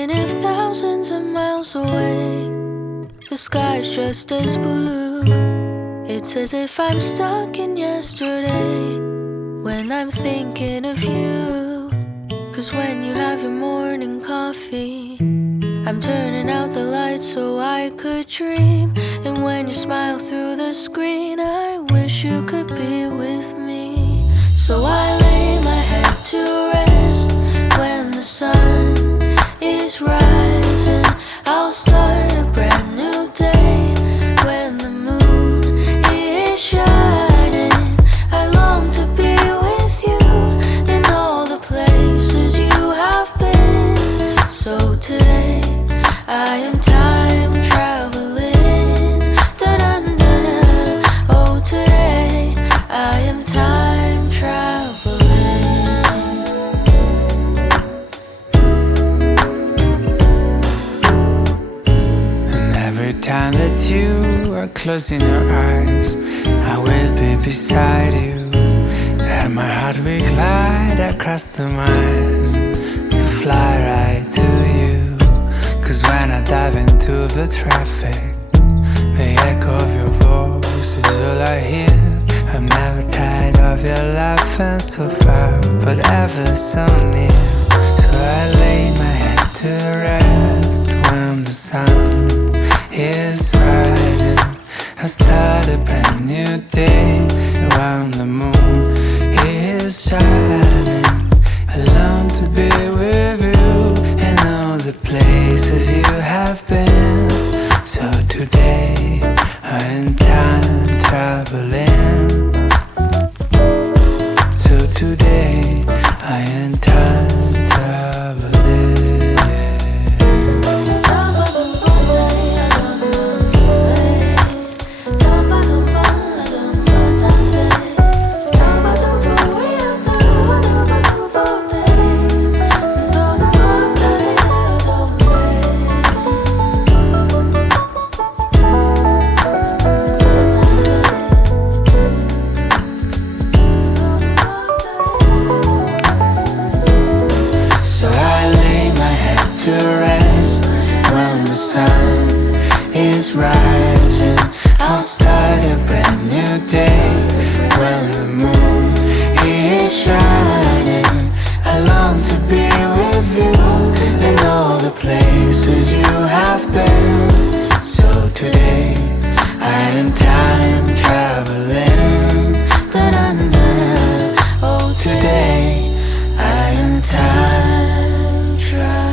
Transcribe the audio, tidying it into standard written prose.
Even if thousands of miles away, the sky's just as blue. It's as if I'm stuck in yesterday when I'm thinking of you. 'Cause when you have your morning coffee, I'm turning out the lights so I could dream. And when you smile through the screen, I wish you could be with me. So I lay my head to rest when the sun is rising. I'll start a brand new day when the moon is shining. I long to be with you in all the places you have been. So today I am time traveling. Da-da-da-da. Oh, today I am time traveling. And every time that you are closing your eyes, I will be beside you. And my heart will glide across the miles to fly right to you. 'Cause when I dive into the traffic, the echo of your voice is all I hear. I'm never tired of your laughing so far, but ever so near. So I lay my head to rest when the sun is rising. I start a brand new day when the moon is shining. I long to be with you in all the places you have been. So today I am time traveling. So today I am time traveling. So I lay my head to rest when the sun is rising. I'll start a brand new day when the moon is shining. I long to be with you in all the places you have been. So today I am time traveling. Da-da-da-da. Oh, today I am time traveling.